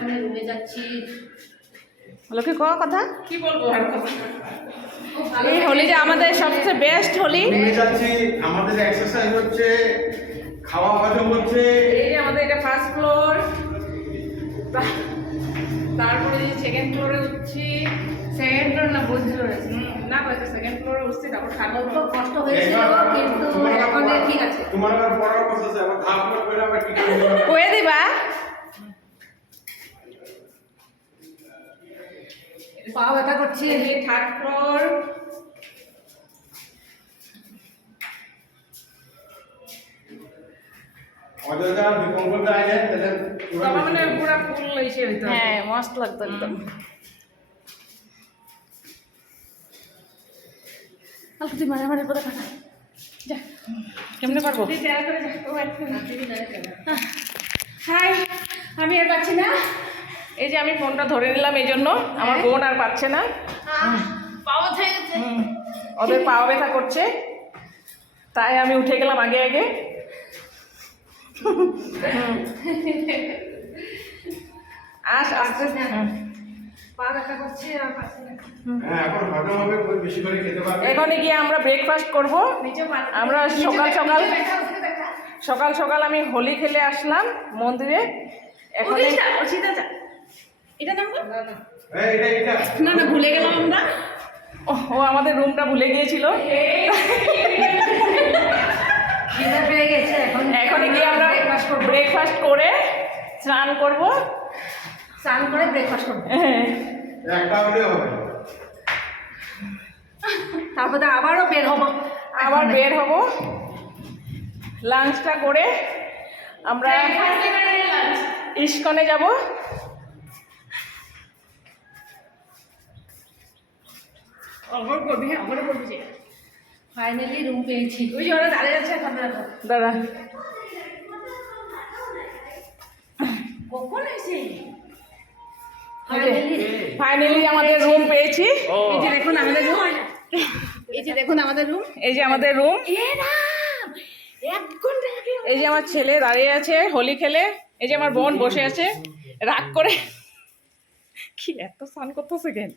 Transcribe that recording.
এখন রুমে যাচ্ছি। লোকে ক কথা কি বলবো আর কথা। এই হোলিটা আমাদের সবচেয়ে বেস্ট হোলি। রুমে যাচ্ছি, আমাদের এক্সারসাইজ হচ্ছে, খাওয়া হজম হচ্ছে। এই যে আমাদের এটা ফার্স্ট ফ্লোর, তারপরে যে সেকেন্ড ফ্লোরে উঠছি। সেকেন্ড ফ্লোর না বোর্ড ফ্লোর আছে। না হয়তো সেকেন্ড ফ্লোরে উঠছি, তারপর থার্ড অল্প ফ্লোর। কষ্ট হয়েছিল কিন্তু এখন ঠিক আছে। তোমার আবার পড়ার কথা আছে, আবার ধাপ ধাপ করে আবার কি করবে? কয়ে দিবা পা ব্যথা করছি। এই যে থার্ড ফ্লোর। অযোধ্যা বিপন করতে আইলে তাহলে তবে মানে পুরো ফুল এসে হইতো। হ্যাঁ মস্ত লাগতো একদম। তুই মারা মারা পরে কাটা যা কেমনে পারবো। তুই শেয়ার করে যা। ও একটু হাই আমি আর পাচ্ছি না। এই যে আমি ফোনটা ধরে নিলাম, এই জন্য আমার বোন আর পাচ্ছে না। পাওয়া হয়ে গেছে। ওদের পাও ব্যথা করছে, তাই আমি উঠে গেলাম আগে আগে। আস্তে পা ব্যথা করছে আর পাচ্ছি না। হ্যাঁ, এখন হজম হবে, বেশি করে খেতে পারবে। এখানে গিয়ে আমরা ব্রেকফাস্ট করব। আমরা সকাল সকাল আমি হোলি খেলে আসলাম মন্দিরে। এখন এটা নাম এই, এটা না না ভুলে গেলাম আমরা। ও আমাদের রুমটা ভুলে গিয়েছিল। খিদে পেয়ে গেছে। এখন গিয়ে আমরা ব্রেকফাস্ট করে স্নান করব, স্নান করে ব্রেকফাস্ট করবো। একটা হলে হবে। তারপরে আবারও বের হবো। আবার বের হব। লাঞ্চটা করে আমরা ইস্কনে যাব। অগর করবি, হ্যাঁ অগর করবি যে ফাইনালি রুম পেয়েছি। ওই যে ওরা দাঁড়িয়ে আছে এখন। দাঁড়া কখন এসে ফাইনালি আমাদের রুম পেয়েছি। এই যে দেখুন আমাদের রুম। এই যে দেখুন আমাদের রুম। এই যে আমাদের রুম। এক ঘন্টা আগে এই যে আমার ছেলে দাঁড়িয়ে আছে হোলি খেলে। এই যে আমার বোন বসে আছে রাগ করে। কি এত স্নান করতেছে কেন?